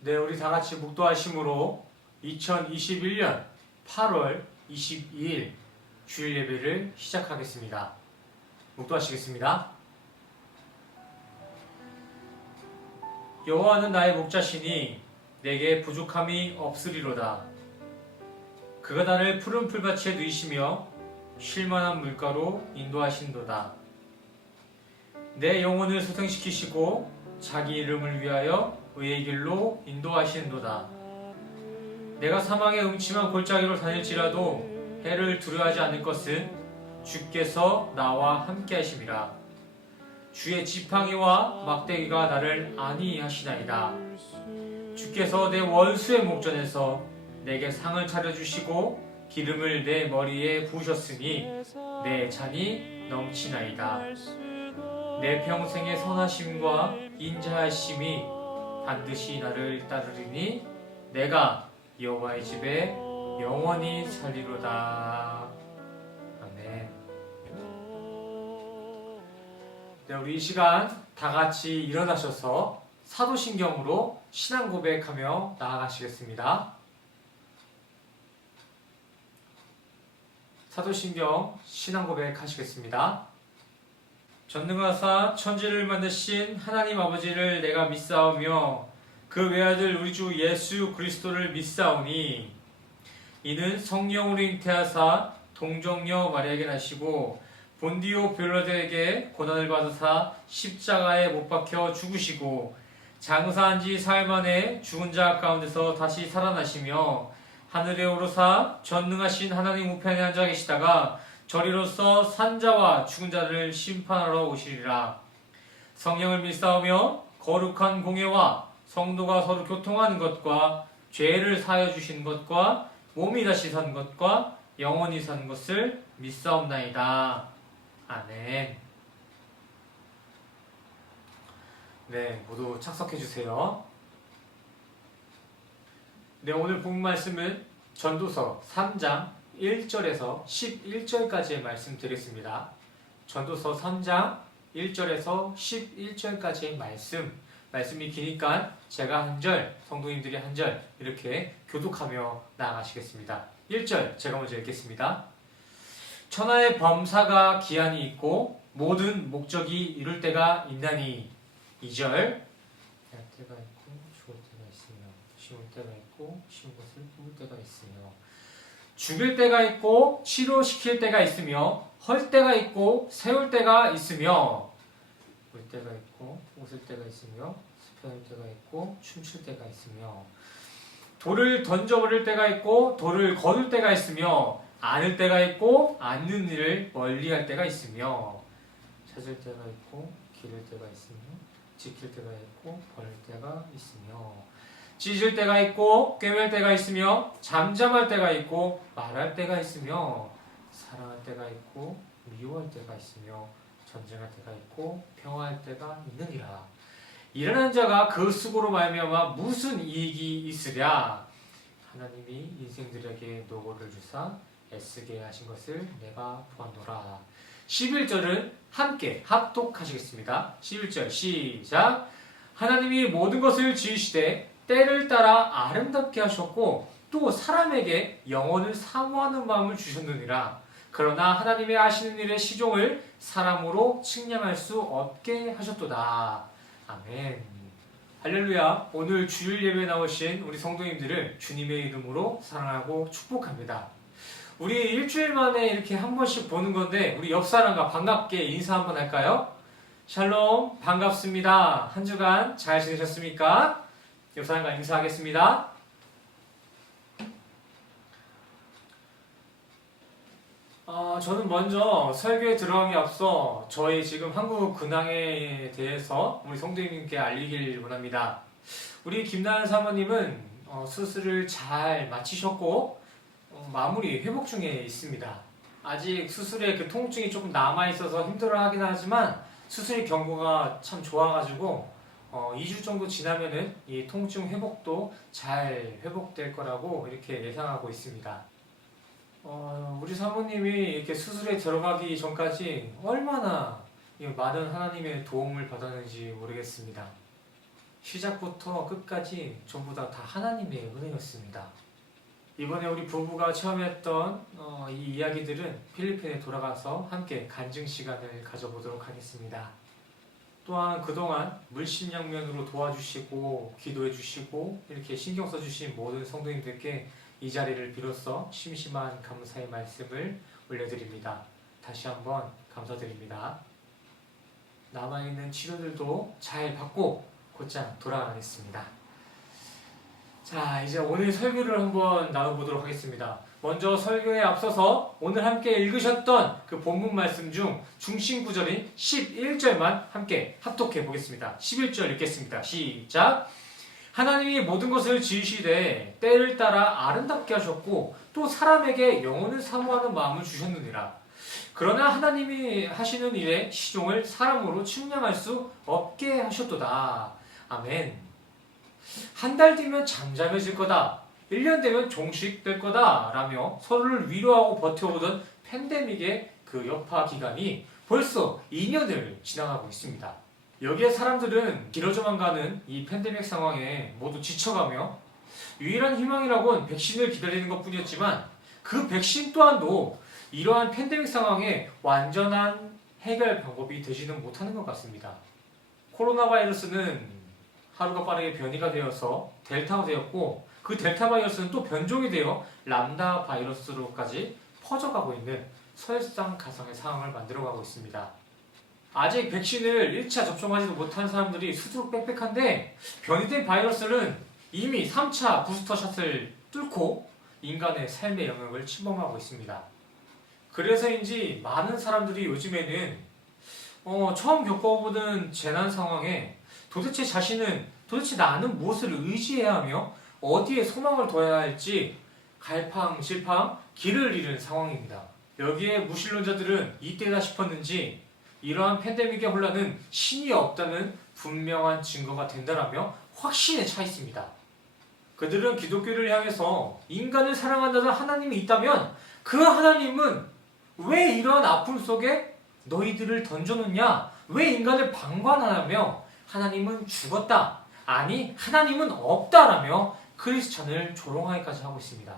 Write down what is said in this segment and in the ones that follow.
네, 우리 다 같이 묵도하심으로 2021년 8월 22일 주일 예배를 시작하겠습니다. 묵도하시겠습니다. 여호와는 나의 목자시니 내게 부족함이 없으리로다. 그가 나를 푸른 풀밭에 누이시며 쉴만한 물가로 인도하신도다. 내 영혼을 소생시키시고 자기 이름을 위하여 의의 길로 인도하시는도다. 내가 사망의 음침한 골짜기로 다닐지라도 해를 두려워하지 않을 것은 주께서 나와 함께 하심이라. 주의 지팡이와 막대기가 나를 안위하시나이다. 주께서 내 원수의 목전에서 내게 상을 차려주시고 기름을 내 머리에 부으셨으니 내 잔이 넘치나이다. 내 평생의 선하심과 인자하심이 반드시 나를 따르리니 내가 여호와의 집에 영원히 살리로다. 아멘. 네, 우리 이 시간 다 같이 일어나셔서 사도신경으로 신앙 고백하며 나아가시겠습니다. 사도신경 신앙 고백하시겠습니다. 전능하사 천지를 만드신 하나님 아버지를 내가 믿사오며 그 외아들 우리 주 예수 그리스도를 믿사오니 이는 성령으로 잉태하사 동정녀 마리아에게 나시고 본디오 빌라도에게 고난을 받으사 십자가에 못 박혀 죽으시고 장사한 지 사흘 만에 죽은 자 가운데서 다시 살아나시며 하늘에 오르사 전능하신 하나님 우편에 앉아 계시다가 저리로서 산자와 죽은 자를 심판하러 오시리라. 성령을 믿사오며 거룩한 공예와 성도가 서로 교통하는 것과 죄를 사하여 주시는 것과 몸이 다시 산 것과 영원히 산 것을 믿사옵나이다. 아멘. 네, 모두 착석해 주세요. 네, 오늘 본 말씀은 전도서 3장 1절에서 11절까지의 말씀 드리겠습니다. 전도서 3장 1절에서 11절까지의 말씀이 기니까 제가 한 절, 성도님들이 한 절 이렇게 교독하며 나아가시겠습니다. 1절 제가 먼저 읽겠습니다. 천하의 범사가 기한이 있고 모든 목적이 이룰 때가 있나니. 2절 때가 있고 죽을 때가 있으며 심을 때가 있고 심은 것을 뽑을 때가 있으며 죽일 때가 있고 치료시킬 때가 있으며 헐 때가 있고 세울 때가 있으며 울 때가 있고 웃을 때가 있으며 슬퍼할 때가 있고 춤출 때가 있으며 돌을 던져버릴 때가 있고 돌을 거둘 때가 있으며 안을 때가 있고 안는 일을 멀리할 때가 있으며 찾을 때가 있고 기를 때가 있으며 지킬 때가 있고 버릴 때가 있으며 찢을 때가 있고 꿰맬 때가 있으며 잠잠할 때가 있고 말할 때가 있으며 사랑할 때가 있고 미워할 때가 있으며 전쟁할 때가 있고 평화할 때가 있느니라. 일어난 자가 그 수고로 말미암아 무슨 이익이 있으랴. 하나님이 인생들에게 노고를 주사 애쓰게 하신 것을 내가 보았노라. 11절은 함께 합독하시겠습니다. 11절 시작. 하나님이 모든 것을 지으시되 때를 따라 아름답게 하셨고 또 사람에게 영혼을 사모하는 마음을 주셨느니라. 그러나 하나님의 하시는 일의 시종을 사람으로 측량할 수 없게 하셨도다. 아멘. 할렐루야. 오늘 주일 예배에 나오신 우리 성도님들을 주님의 이름으로 사랑하고 축복합니다. 우리 일주일 만에 이렇게 한 번씩 보는 건데 우리 옆 사람과 반갑게 인사 한번 할까요? 샬롬, 반갑습니다. 한 주간 잘 지내셨습니까? 옆 사람과 인사하겠습니다. 저는 먼저 설교에 들어가기 앞서 저희 지금 한국 근황에 대해서 우리 성도님께 알리길 원합니다. 우리 김나연 사모님은 수술을 잘 마치셨고 마무리 회복 중에 있습니다. 아직 수술의 그 통증이 조금 남아있어서 힘들어하긴 하지만 수술 경과가 참 좋아가지고 2주 정도 지나면은 이 통증 회복도 잘 회복될 거라고 이렇게 예상하고 있습니다. 우리 사모님이 이렇게 수술에 들어가기 전까지 얼마나 많은 하나님의 도움을 받았는지 모르겠습니다. 시작부터 끝까지 전부 다 하나님의 은혜였습니다. 이번에 우리 부부가 체험했던 이 이야기들은 필리핀에 돌아가서 함께 간증 시간을 가져보도록 하겠습니다. 또한 그동안 물심양면으로 도와주시고 기도해주시고 이렇게 신경 써주신 모든 성도님들께 이 자리를 빌어서 심심한 감사의 말씀을 올려드립니다. 다시 한번 감사드립니다. 남아있는 치료들도 잘 받고 곧장 돌아가겠습니다. 자, 이제 오늘 설교를 한번 나눠보도록 하겠습니다. 먼저 설교에 앞서서 오늘 함께 읽으셨던 그 본문 말씀 중 중심 구절인 11절만 함께 합독해 보겠습니다. 11절 읽겠습니다. 시작! 하나님이 모든 것을 지으시되 때를 따라 아름답게 하셨고 또 사람에게 영혼을 사모하는 마음을 주셨느니라. 그러나 하나님이 하시는 일에 시종을 사람으로 측량할 수 없게 하셨도다. 아멘. 한 달 뒤면 잠잠해질 거다. 1년 되면 종식될 거다. 라며 서로를 위로하고 버텨오던 팬데믹의 그 여파 기간이 벌써 2년을 지나가고 있습니다. 여기에 사람들은 길어져만 가는 이 팬데믹 상황에 모두 지쳐가며 유일한 희망이라곤 백신을 기다리는 것 뿐이었지만 그 백신 또한도 이러한 팬데믹 상황에 완전한 해결 방법이 되지는 못하는 것 같습니다. 코로나 바이러스는 하루가 빠르게 변이가 되어서 델타가 되었고 그 델타 바이러스는 또 변종이 되어 람다 바이러스로까지 퍼져가고 있는 설상가상의 상황을 만들어가고 있습니다. 아직 백신을 1차 접종하지도 못한 사람들이 수두룩 빽빽한데 변이된 바이러스는 이미 3차 부스터샷을 뚫고 인간의 삶의 영역을 침범하고 있습니다. 그래서인지 많은 사람들이 요즘에는 처음 겪어보는 재난 상황에 도대체 나는 무엇을 의지해야 하며 어디에 소망을 둬야 할지 갈팡질팡 길을 잃은 상황입니다. 여기에 무신론자들은 이때다 싶었는지 이러한 팬데믹의 혼란은 신이 없다는 분명한 증거가 된다라며 확신에 차 있습니다. 그들은 기독교를 향해서 인간을 사랑한다는 하나님이 있다면 그 하나님은 왜 이러한 아픔 속에 너희들을 던져놓냐? 왜 인간을 방관하며 하나님은 죽었다. 아니 하나님은 없다라며 크리스천을 조롱하기까지 하고 있습니다.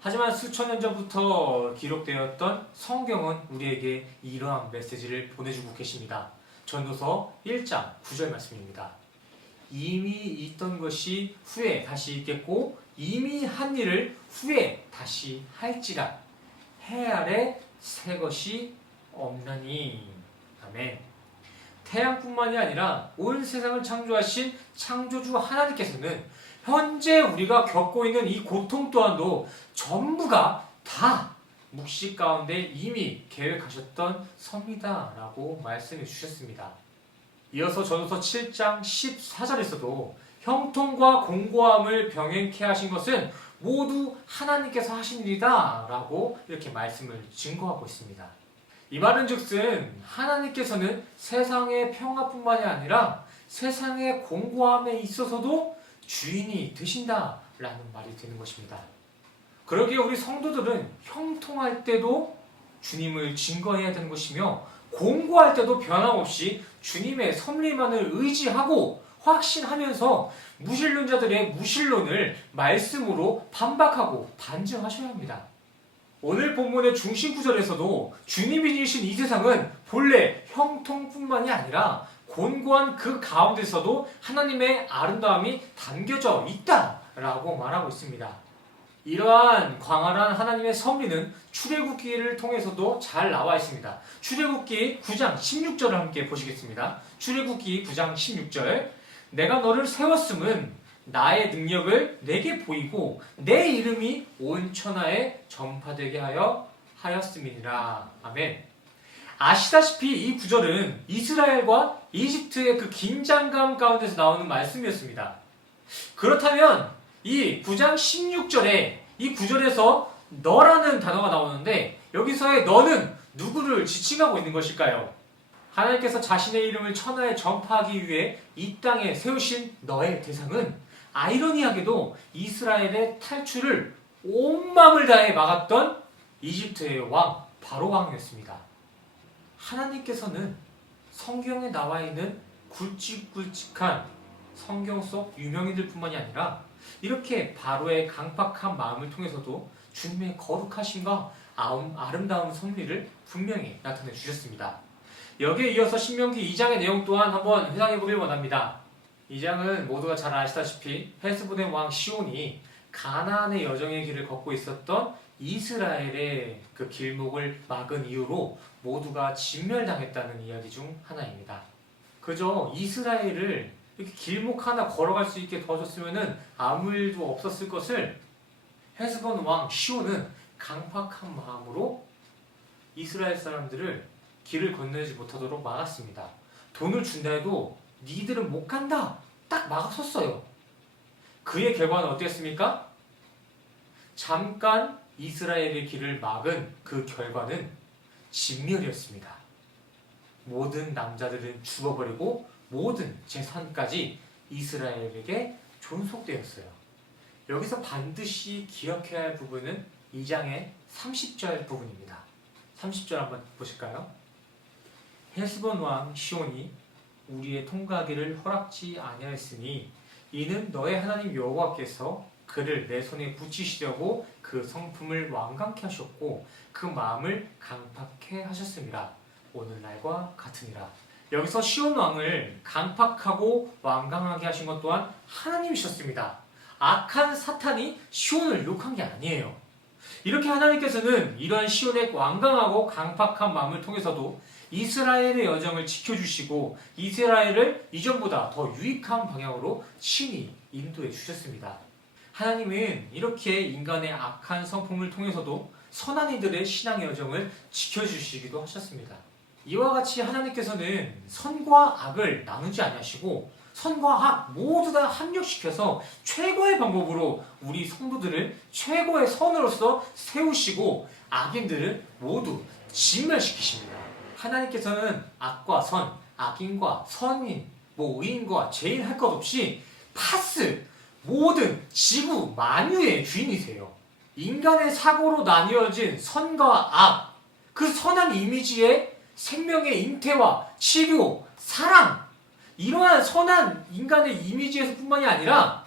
하지만 수천 년 전부터 기록되었던 성경은 우리에게 이러한 메시지를 보내주고 계십니다. 전도서 1장 9절 말씀입니다. 이미 있던 것이 후에 다시 있겠고 이미 한 일을 후에 다시 할지라 해 아래 새 것이 없나니. 아멘. 태양뿐만이 아니라 온 세상을 창조하신 창조주 하나님께서는 현재 우리가 겪고 있는 이 고통 또한도 전부가 다 묵시 가운데 이미 계획하셨던 섭니다라고 말씀해 주셨습니다. 이어서 전도서 7장 14절에서도 형통과 공고함을 병행케 하신 것은 모두 하나님께서 하신 일이다 라고 이렇게 말씀을 증거하고 있습니다. 이 말은 즉슨 하나님께서는 세상의 평화뿐만이 아니라 세상의 공고함에 있어서도 주인이 되신다라는 말이 되는 것입니다. 그러기에 우리 성도들은 형통할 때도 주님을 증거해야 되는 것이며 공고할 때도 변함없이 주님의 섭리만을 의지하고 확신하면서 무신론자들의 무신론을 말씀으로 반박하고 반증하셔야 합니다. 오늘 본문의 중심 구절에서도 주님이 지으신 이 세상은 본래 형통뿐만이 아니라 곤고한 그 가운데서도 하나님의 아름다움이 담겨져 있다라고 말하고 있습니다. 이러한 광활한 하나님의 섭리는 출애굽기를 통해서도 잘 나와 있습니다. 출애굽기 9장 16절을 함께 보시겠습니다. 출애굽기 9장 16절 내가 너를 세웠음은 나의 능력을 내게 보이고 내 이름이 온 천하에 전파되게 하였음이니라. 아멘. 아시다시피 이 구절은 이스라엘과 이집트의 그 긴장감 가운데서 나오는 말씀이었습니다. 그렇다면 이 9장 16절에 이 구절에서 너라는 단어가 나오는데 여기서의 너는 누구를 지칭하고 있는 것일까요? 하나님께서 자신의 이름을 천하에 전파하기 위해 이 땅에 세우신 너의 대상은 아이러니하게도 이스라엘의 탈출을 온 마음을 다해 막았던 이집트의 왕 바로 왕이었습니다. 하나님께서는 성경에 나와 있는 굵직굵직한 성경 속 유명인들뿐만이 아니라 이렇게 바로의 강팍한 마음을 통해서도 주님의 거룩하심과 아름다운 섭리를 분명히 나타내 주셨습니다. 여기에 이어서 신명기 2장의 내용 또한 한번 회상해 보길 원합니다. 2장은 모두가 잘 아시다시피 헤스본의 왕 시온이 가나안의 여정의 길을 걷고 있었던 이스라엘의 그 길목을 막은 이유로 모두가 진멸당했다는 이야기 중 하나입니다. 그저 이스라엘을 이렇게 길목 하나 걸어갈 수 있게 도와줬으면 아무 일도 없었을 것을 헤스본 왕 시온은 강팍한 마음으로 이스라엘 사람들을 길을 건너지 못하도록 막았습니다. 돈을 준다 해도 니들은 못 간다! 딱 막아섰어요. 그의 결과는 어땠습니까? 잠깐 이스라엘의 길을 막은 그 결과는 진멸이었습니다. 모든 남자들은 죽어버리고 모든 재산까지 이스라엘에게 존속되었어요. 여기서 반드시 기억해야 할 부분은 2장의 30절 부분입니다. 30절 한번 보실까요? 헤스본 왕 시온이 우리의 통과하기를 허락지 아니하였으니 이는 너의 하나님 여호와께서 그를 내 손에 붙이시려고 그 성품을 완강케 하셨고 그 마음을 강팍해 하셨습니다. 오늘날과 같으니라. 여기서 시온 왕을 강팍하고 완강하게 하신 것 또한 하나님이셨습니다. 악한 사탄이 시온을 욕한 게 아니에요. 이렇게 하나님께서는 이러한 시온의 완강하고 강팍한 마음을 통해서도 이스라엘의 여정을 지켜주시고 이스라엘을 이전보다 더 유익한 방향으로 친히 인도해 주셨습니다. 하나님은 이렇게 인간의 악한 성품을 통해서도 선한 이들의 신앙의 여정을 지켜주시기도 하셨습니다. 이와 같이 하나님께서는 선과 악을 나누지 아니하시고 선과 악 모두 다 합력시켜서 최고의 방법으로 우리 성도들을 최고의 선으로서 세우시고 악인들을 모두 진멸시키십니다. 하나님께서는 악과 선, 악인과 선인, 의인과 죄인 할 것 없이 파스, 모든 지구 만유의 주인이세요. 인간의 사고로 나뉘어진 선과 악, 그 선한 이미지의 생명의 잉태와 치료, 사랑, 이러한 선한 인간의 이미지에서 뿐만이 아니라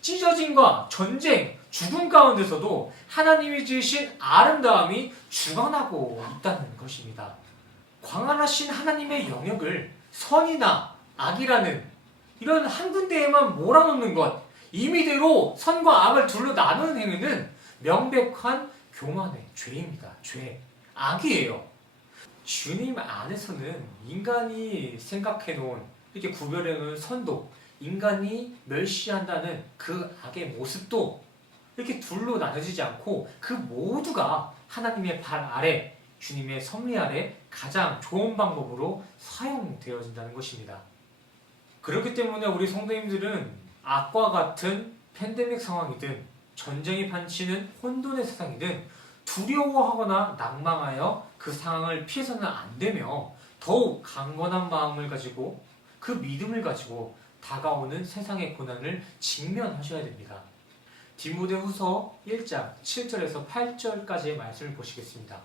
찢어짐과 전쟁, 죽음 가운데서도 하나님이 지으신 아름다움이 주관하고 있다는 것입니다. 광활하신 하나님의 영역을 선이나 악이라는 이런 한 군데에만 몰아넣는 것, 임의대로 선과 악을 둘로 나누는 행위는 명백한 교만의 죄입니다. 죄, 악이에요. 주님 안에서는 인간이 생각해놓은 이렇게 구별해놓은 선도, 인간이 멸시한다는 그 악의 모습도 이렇게 둘로 나눠지지 않고 그 모두가 하나님의 발 아래, 주님의 섭리 아래 가장 좋은 방법으로 사용되어진다는 것입니다. 그렇기 때문에 우리 성도님들은 악과 같은 팬데믹 상황이든 전쟁이 판치는 혼돈의 세상이든 두려워하거나 낭망하여 그 상황을 피해서는 안 되며 더욱 강건한 마음을 가지고 그 믿음을 가지고 다가오는 세상의 고난을 직면하셔야 됩니다. 디모데후서 1장 7절에서 8절까지의 말씀을 보시겠습니다.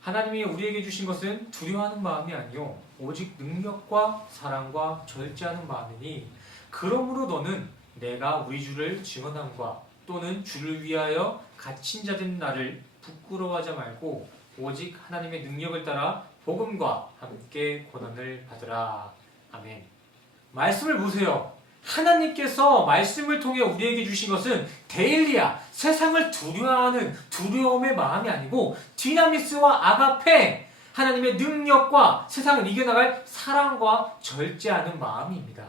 하나님이 우리에게 주신 것은 두려워하는 마음이 아니요 오직 능력과 사랑과 절제하는 마음이니 그러므로 너는 내가 우리 주를 증언함과 또는 주를 위하여 갇힌 자된 나를 부끄러워하지 말고 오직 하나님의 능력을 따라 복음과 함께 고난을 받으라. 아멘. 말씀을 보세요. 하나님께서 말씀을 통해 우리에게 주신 것은 데일리아, 세상을 두려워하는 두려움의 마음이 아니고 디나미스와 아가페, 하나님의 능력과 세상을 이겨나갈 사랑과 절제하는 마음입니다.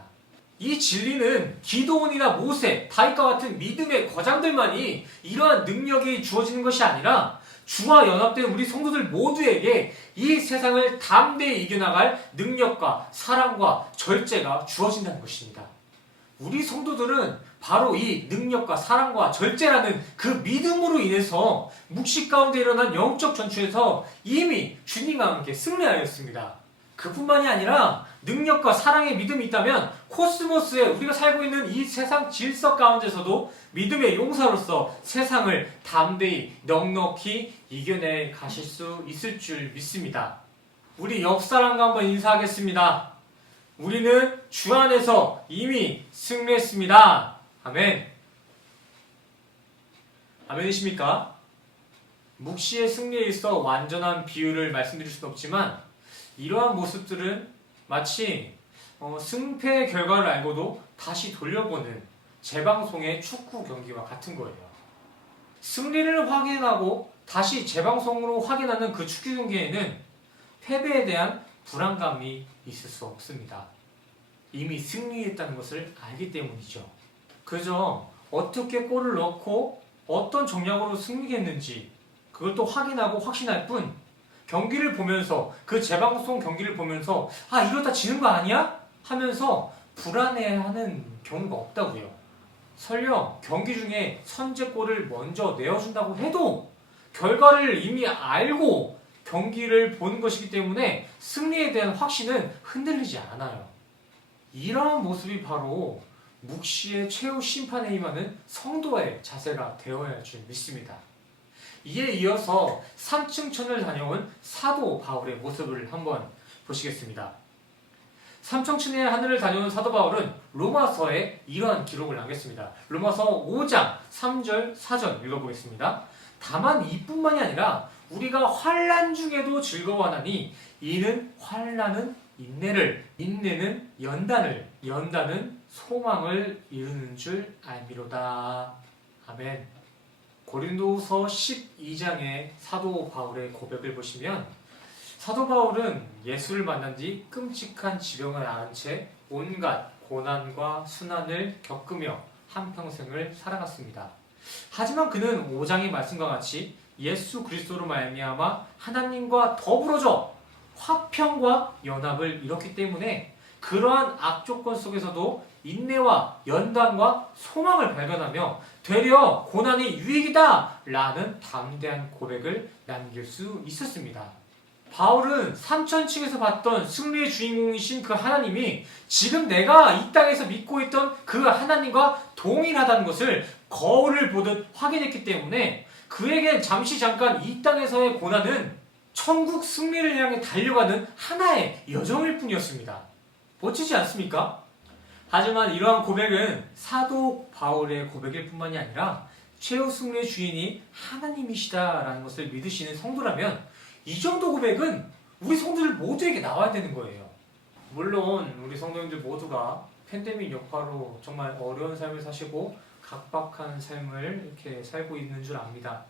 이 진리는 기도원이나 모세, 다윗과 같은 믿음의 거장들만이 이러한 능력이 주어지는 것이 아니라 주와 연합된 우리 성도들 모두에게 이 세상을 담대히 이겨나갈 능력과 사랑과 절제가 주어진다는 것입니다. 우리 성도들은 바로 이 능력과 사랑과 절제라는 그 믿음으로 인해서 묵시 가운데 일어난 영적 전투에서 이미 주님과 함께 승리하였습니다. 그뿐만이 아니라 능력과 사랑의 믿음이 있다면 코스모스에 우리가 살고 있는 이 세상 질서 가운데서도 믿음의 용사로서 세상을 담대히 넉넉히 이겨내 가실 수 있을 줄 믿습니다. 우리 옆사람과 한번 인사하겠습니다. 우리는 주 안에서 이미 승리했습니다. 아멘. 아멘이십니까? 묵시의 승리에 있어 완전한 비유를 말씀드릴 수는 없지만 이러한 모습들은 마치 승패의 결과를 알고도 다시 돌려보는 재방송의 축구 경기와 같은 거예요. 승리를 확인하고 다시 재방송으로 확인하는 그 축구 경기에는 패배에 대한 불안감이 있을 수 없습니다. 이미 승리했다는 것을 알기 때문이죠. 그저 어떻게 골을 넣고 어떤 전략으로 승리했는지 그걸 또 확인하고 확신할 뿐 경기를 보면서 그 재방송 경기를 보면서 이러다 지는 거 아니야? 하면서 불안해하는 경우가 없다고요. 설령 경기 중에 선제골을 먼저 내어준다고 해도 결과를 이미 알고 경기를 보는 것이기 때문에 승리에 대한 확신은 흔들리지 않아요. 이러한 모습이 바로 묵시의 최후 심판에 임하는 성도의 자세가 되어야 할 줄 믿습니다. 이에 이어서 삼층천을 다녀온 사도 바울의 모습을 한번 보시겠습니다. 삼층천의 하늘을 다녀온 사도 바울은 로마서에 이러한 기록을 남겼습니다. 로마서 5장 3절 4절 읽어보겠습니다. 다만 이뿐만이 아니라 우리가 환난 중에도 즐거워하나니 이는 환난은 인내를, 인내는 연단을, 연단은 소망을 이루는 줄 알미로다. 아멘. 고린도후서 12장의 사도 바울의 고백을 보시면 사도 바울은 예수를 만난 뒤 끔찍한 지병을 앓은 채 온갖 고난과 순환을 겪으며 한평생을 살아갔습니다. 하지만 그는 5장의 말씀과 같이 예수 그리스도로 말미암아 하나님과 더불어져 화평과 연합을 이뤘기 때문에 그러한 악조건 속에서도 인내와 연단과 소망을 발견하며 되려 고난이 유익이다 라는 담대한 고백을 남길 수 있었습니다. 바울은 삼천층에서 봤던 승리의 주인공이신 그 하나님이 지금 내가 이 땅에서 믿고 있던 그 하나님과 동일하다는 것을 거울을 보듯 확인했기 때문에 그에겐 잠깐 이 땅에서의 고난은 천국 승리를 향해 달려가는 하나의 여정일 뿐이었습니다. 멋지지 않습니까? 하지만 이러한 고백은 사도 바울의 고백일 뿐만이 아니라 최후 승리의 주인이 하나님이시다라는 것을 믿으시는 성도라면 이 정도 고백은 우리 성도들 모두에게 나와야 되는 거예요. 물론 우리 성도님들 모두가 팬데믹 여파로 정말 어려운 삶을 사시고 각박한 삶을 이렇게 살고 있는 줄 압니다.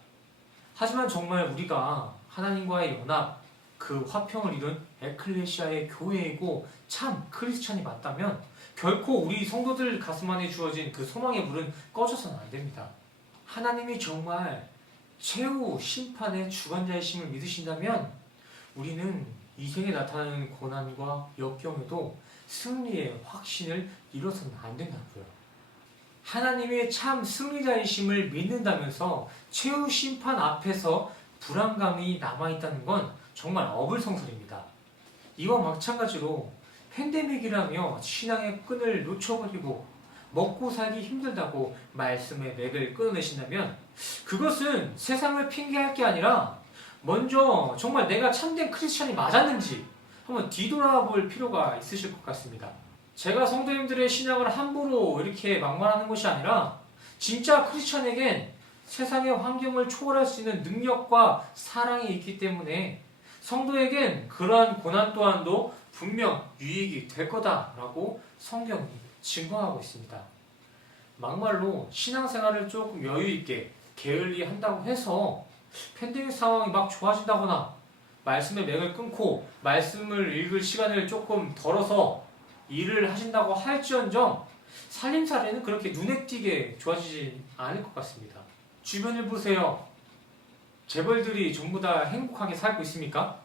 하지만 정말 우리가 하나님과의 연합, 그 화평을 이룬 에클레시아의 교회이고 참 크리스찬이 맞다면 결코 우리 성도들 가슴 안에 주어진 그 소망의 불은 꺼져서는 안 됩니다. 하나님이 정말 최후 심판의 주관자이심을 믿으신다면 우리는 이 생에 나타나는 고난과 역경에도 승리의 확신을 잃어서는 안 된다고요. 하나님의 참 승리자이심을 믿는다면서 최후 심판 앞에서 불안감이 남아있다는 건 정말 어불성설입니다. 이와 마찬가지로 팬데믹이라며 신앙의 끈을 놓쳐버리고 먹고 살기 힘들다고 말씀의 맥을 끊어내신다면 그것은 세상을 핑계할 게 아니라 먼저 정말 내가 참된 크리스찬이 맞았는지 한번 뒤돌아볼 필요가 있으실 것 같습니다. 제가 성도님들의 신앙을 함부로 이렇게 막말하는 것이 아니라 진짜 크리스찬에겐 세상의 환경을 초월할 수 있는 능력과 사랑이 있기 때문에 성도에겐 그러한 고난 또한도 분명 유익이 될 거다라고 성경이 증거하고 있습니다. 막말로 신앙생활을 조금 여유있게 게을리 한다고 해서 팬데믹 상황이 막 좋아진다거나 말씀의 맥을 끊고 말씀을 읽을 시간을 조금 덜어서 일을 하신다고 할지언정 살림살이는 그렇게 눈에 띄게 좋아지지 않을 것 같습니다. 주변을 보세요. 재벌들이 전부 다 행복하게 살고 있습니까?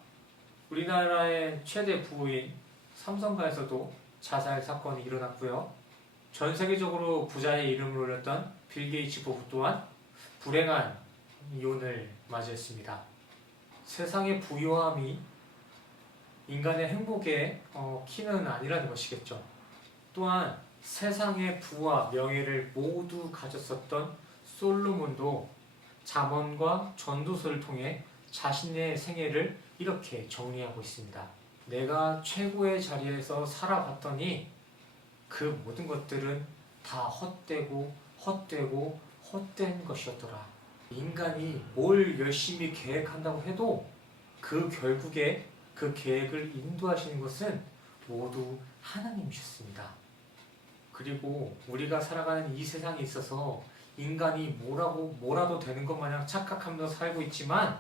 우리나라의 최대 부인 삼성가에서도 자살 사건이 일어났고요. 전 세계적으로 부자의 이름을 올렸던 빌 게이츠 부부 또한 불행한 이혼을 맞이했습니다. 세상의 부유함이 인간의 행복의 키는 아니라는 것이겠죠. 또한 세상의 부와 명예를 모두 가졌었던 솔로몬도 잠언과 전도서를 통해 자신의 생애를 이렇게 정리하고 있습니다. 내가 최고의 자리에서 살아봤더니 그 모든 것들은 다 헛된 것이었더라. 인간이 뭘 열심히 계획한다고 해도 그 결국에 그 계획을 인도하시는 것은 모두 하나님이셨습니다. 그리고 우리가 살아가는 이 세상에 있어서 인간이 뭐라도 되는 것 마냥 착각하면서 살고 있지만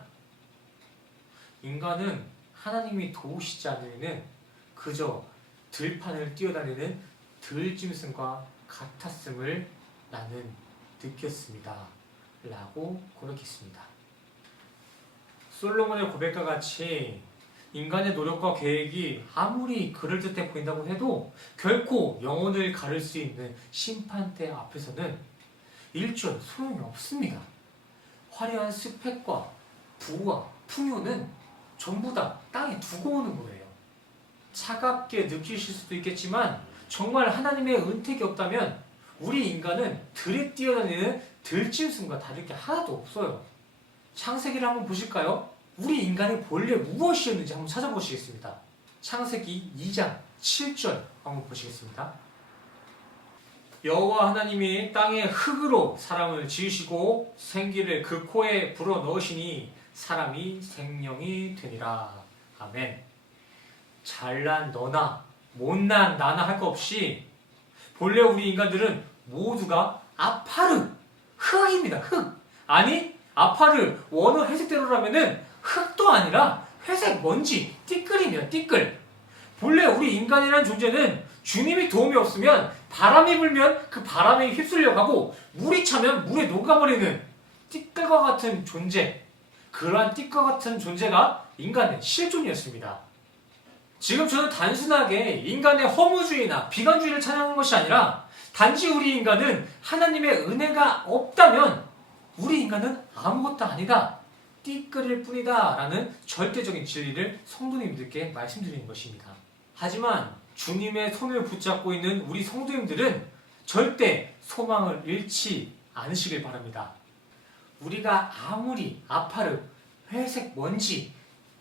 인간은 하나님이 도우시지 않으면 그저 들판을 뛰어다니는 들짐승과 같았음을 나는 느꼈습니다. 라고 고백했습니다. 솔로몬의 고백과 같이 인간의 노력과 계획이 아무리 그럴듯해 보인다고 해도 결코 영혼을 가를 수 있는 심판대 앞에서는 일절 소용이 없습니다. 화려한 스펙과 부와 풍요는 전부 다 땅에 두고 오는 거예요. 차갑게 느끼실 수도 있겠지만 정말 하나님의 은택이 없다면 우리 인간은 들에 뛰어다니는 들짐승과 다를 게 하나도 없어요. 창세기를 한번 보실까요? 우리 인간이 본래 무엇이었는지 한번 찾아보시겠습니다. 창세기 2장 7절 한번 보시겠습니다. 여호와 하나님이 땅의 흙으로 사람을 지으시고 생기를 그 코에 불어넣으시니 사람이 생명이 되니라. 아멘. 잘난 너나 못난 나나 할 것 없이 본래 우리 인간들은 모두가 아파르 흙입니다. 흙. 아니 아파르 원어 해석대로라면은 흙도 아니라 회색 먼지 띠끌입니다. 띠끌. 본래 우리 인간이라는 존재는 주님이 도움이 없으면 바람이 불면 그 바람에 휩쓸려 가고 물이 차면 물에 녹아버리는 띠끌과 같은 존재. 그러한 띠끌과 같은 존재가 인간의 실존이었습니다. 지금 저는 단순하게 인간의 허무주의나 비관주의를 찬양하는 것이 아니라 단지 우리 인간은 하나님의 은혜가 없다면 우리 인간은 아무것도 아니다. 띠끌일 뿐이다 라는 절대적인 진리를 성도님들께 말씀드리는 것입니다. 하지만 주님의 손을 붙잡고 있는 우리 성도님들은 절대 소망을 잃지 않으시길 바랍니다. 우리가 아무리 아파르, 회색 먼지,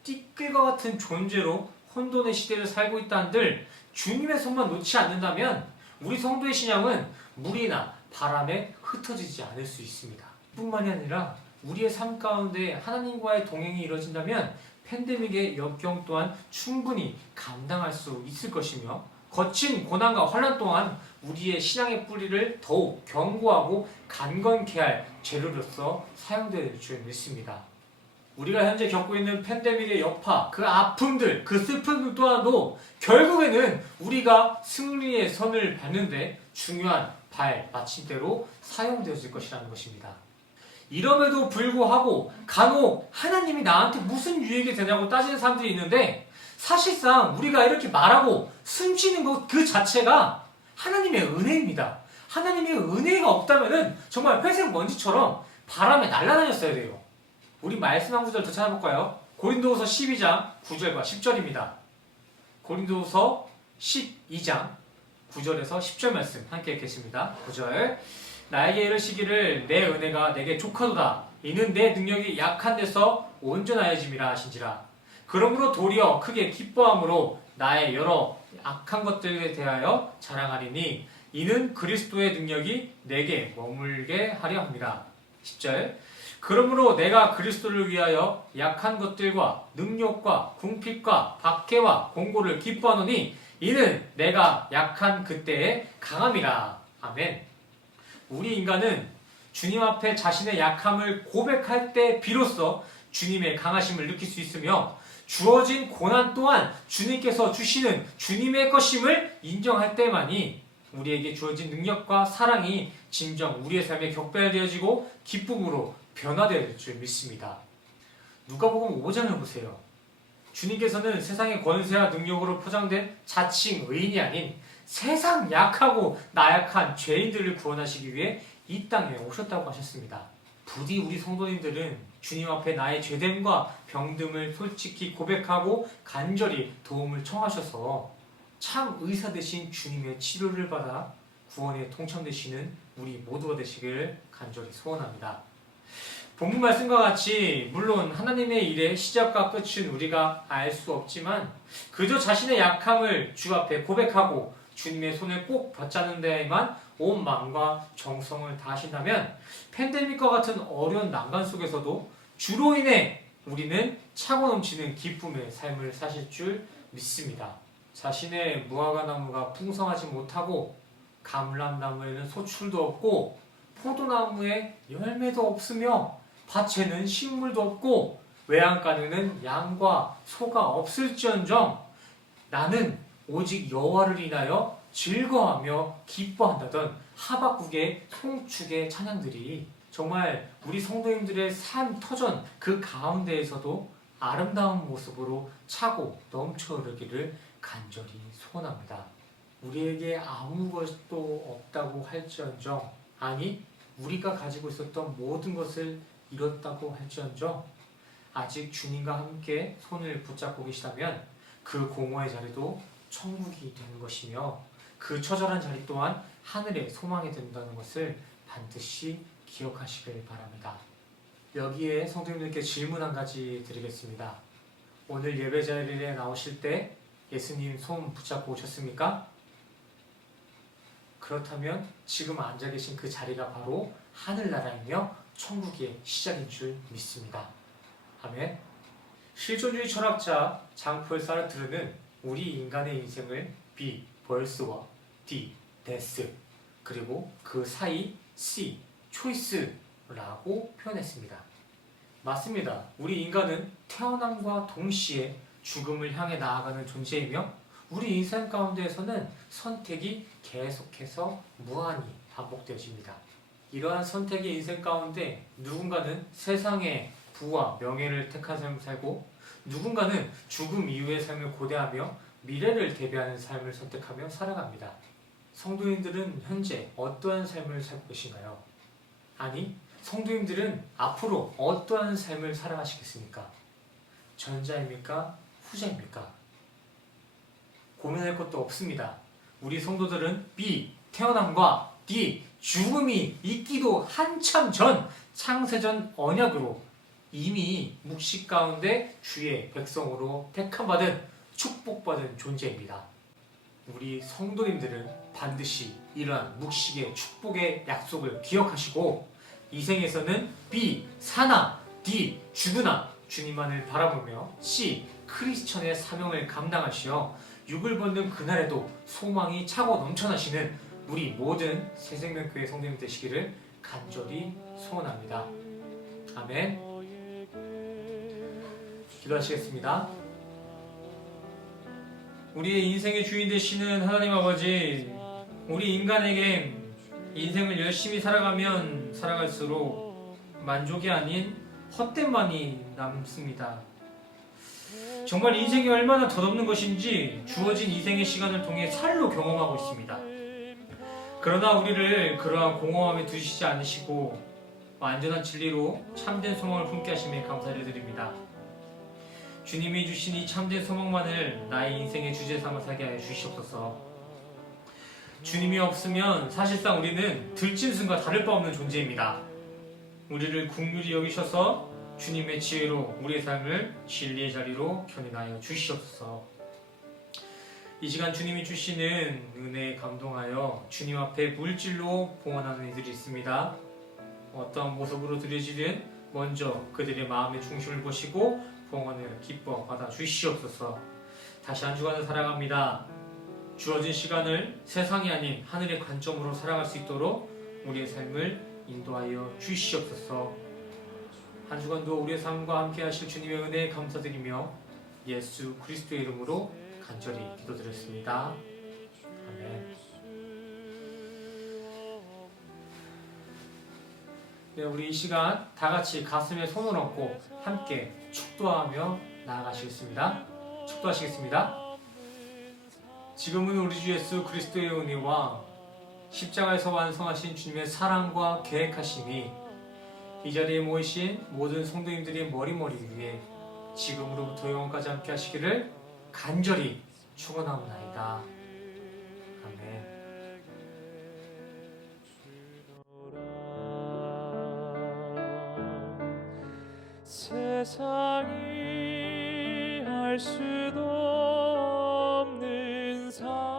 띠끌과 같은 존재로 혼돈의 시대를 살고 있다 한들 주님의 손만 놓지 않는다면 우리 성도의 신앙은 물이나 바람에 흩어지지 않을 수 있습니다. 뿐만이 아니라 우리의 삶 가운데 하나님과의 동행이 이루어진다면 팬데믹의 역경 또한 충분히 감당할 수 있을 것이며 거친 고난과 환난 동안 우리의 신앙의 뿌리를 더욱 견고하고 강건케 할 재료로서 사용될 줄 믿습니다. 우리가 현재 겪고 있는 팬데믹의 여파, 그 아픔들, 그 슬픔들 또한도 결국에는 우리가 승리의 선을 밟는데 중요한 마침대로 사용되어질 것이라는 것입니다. 이럼에도 불구하고 간혹 하나님이 나한테 무슨 유익이 되냐고 따지는 사람들이 있는데 사실상 우리가 이렇게 말하고 숨쉬는 것 그 자체가 하나님의 은혜입니다. 하나님의 은혜가 없다면 정말 회색 먼지처럼 바람에 날아다녔어야 돼요. 우리 말씀 한 구절 더 찾아볼까요? 고린도후서 12장 9절과 10절입니다. 고린도후서 12장 9절에서 10절 말씀 함께 읽겠습니다. 9절 나에게 이르시기를 내 은혜가 내게 족하도다. 이는 내 능력이 약한 데서 온전하여짐이라 하신지라. 그러므로 도리어 크게 기뻐함으로 나의 여러 악한 것들에 대하여 자랑하리니 이는 그리스도의 능력이 내게 머물게 하려 합니다. 10절 그러므로 내가 그리스도를 위하여 약한 것들과 능력과 궁핍과 박해와 공고를 기뻐하노니 이는 내가 약한 그때의 강함이라. 아멘. 우리 인간은 주님 앞에 자신의 약함을 고백할 때 비로소 주님의 강하심을 느낄 수 있으며 주어진 고난 또한 주님께서 주시는 주님의 것임을 인정할 때만이 우리에게 주어진 능력과 사랑이 진정 우리의 삶에 격발되어지고 기쁨으로 변화될 줄 믿습니다. 누가복음 5장을 보세요. 주님께서는 세상의 권세와 능력으로 포장된 자칭 의인이 아닌 세상 약하고 나약한 죄인들을 구원하시기 위해 이 땅에 오셨다고 하셨습니다. 부디 우리 성도님들은 주님 앞에 나의 죄됨과 병듦을 솔직히 고백하고 간절히 도움을 청하셔서 참 의사 되신 주님의 치료를 받아 구원에 동참되시는 우리 모두가 되시길 간절히 소원합니다. 본문 말씀과 같이 물론 하나님의 일의 시작과 끝은 우리가 알 수 없지만 그저 자신의 약함을 주 앞에 고백하고 주님의 손을 꼭 붙잡는 데에만 온 마음과 정성을 다하신다면 팬데믹과 같은 어려운 난관 속에서도 주로 인해 우리는 차고 넘치는 기쁨의 삶을 사실 줄 믿습니다. 자신의 무화과나무가 풍성하지 못하고 감람나무에는 소출도 없고 포도나무에 열매도 없으며 밭에는 식물도 없고 외양간에는 양과 소가 없을지언정 나는 오직 여호와를 인하여 즐거워하며 기뻐한다던 하박국의 송축의 찬양들이 정말 우리 성도님들의 삶 터전 그 가운데에서도 아름다운 모습으로 차고 넘쳐 흐르기를 간절히 소원합니다. 우리에게 아무것도 없다고 할지언정 아니 우리가 가지고 있었던 모든 것을 잃었다고 할지언정 아직 주님과 함께 손을 붙잡고 계시다면 그 공허의 자리도 천국이 되는 것이며 그 처절한 자리 또한 하늘의 소망이 된다는 것을 반드시 기억하시길 바랍니다. 여기에 성도님들께 질문 한 가지 드리겠습니다. 오늘 예배 자리에 나오실 때 예수님 손 붙잡고 오셨습니까? 그렇다면 지금 앉아 계신 그 자리가 바로 하늘나라이며 천국의 시작인 줄 믿습니다. 아멘. 실존주의 철학자 장폴 사르트르는 우리 인간의 인생을 B. 벌스와 D. 데스 그리고 그 사이 C. 초이스라고 표현했습니다. 맞습니다. 우리 인간은 태어남과 동시에 죽음을 향해 나아가는 존재이며 우리 인생 가운데에서는 선택이 계속해서 무한히 반복되어집니다. 이러한 선택의 인생 가운데 누군가는 세상의 부와 명예를 택한 삶을 살고 누군가는 죽음 이후의 삶을 고대하며 미래를 대비하는 삶을 선택하며 살아갑니다. 성도님들은 현재 어떠한 삶을 살고 계신가요? 아니, 성도님들은 앞으로 어떠한 삶을 살아가시겠습니까? 전자입니까? 후자입니까? 고민할 것도 없습니다. 우리 성도들은 B. 태어남과 D. 죽음이 있기도 한참 전 창세전 언약으로 이미 묵식 가운데 주의 백성으로 택함받은 축복받은 존재입니다. 우리 성도님들은 반드시 이러한 묵식의 축복의 약속을 기억하시고 이 생에서는 B. 사나 D. 죽으나 주님만을 바라보며 C. 크리스천의 사명을 감당하시어 육을 벗는 그날에도 소망이 차고 넘쳐나시는 우리 모든 새생명교회 성도님 되시기를 간절히 소원합니다. 아멘. 기도하시겠습니다. 우리의 인생의 주인 되시는 하나님 아버지, 우리 인간에게 인생을 열심히 살아가면 살아갈수록 만족이 아닌 헛됨만이 남습니다. 정말 인생이 얼마나 덧없는 것인지 주어진 인생의 시간을 통해 살로 경험하고 있습니다. 그러나 우리를 그러한 공허함에 두시지 않으시고 완전한 진리로 참된 소망을 품게 하심에 감사를 드립니다. 주님이 주신 이 참된 소망만을 나의 인생의 주제 삼아 살게 하여 주시옵소서. 주님이 없으면 사실상 우리는 들짐승과 다를 바 없는 존재입니다. 우리를 긍휼히 여기셔서 주님의 지혜로 우리의 삶을 진리의 자리로 견인하여 주시옵소서. 이 시간 주님이 주시는 은혜에 감동하여 주님 앞에 물질로 봉헌하는 이들이 있습니다. 어떠한 모습으로 드려지든 먼저 그들의 마음의 중심을 보시고 봉헌을 기뻐 받아 주시옵소서. 다시 한 주간을 살아갑니다. 주어진 시간을 세상이 아닌 하늘의 관점으로 살아갈 수 있도록 우리의 삶을 인도하여 주시옵소서. 한 주간도 우리의 삶과 함께 하실 주님의 은혜에 감사드리며 예수 그리스도의 이름으로 간절히 기도드렸습니다. 아멘. 네, 우리 이 시간 다 같이 가슴에 손을 얹고 함께 축도하며 나아가시겠습니다. 축도하시겠습니다. 지금은 우리 주 예수 그리스도의 은혜와 십자가에서 완성하신 주님의 사랑과 계획하심이 이 자리에 모이신 모든 성도님들의 머리머리 위에 지금으로부터 영원까지 함께 하시기를 간절히 축원하옵나이다. 아멘. 세상이 알 수도 없는 사랑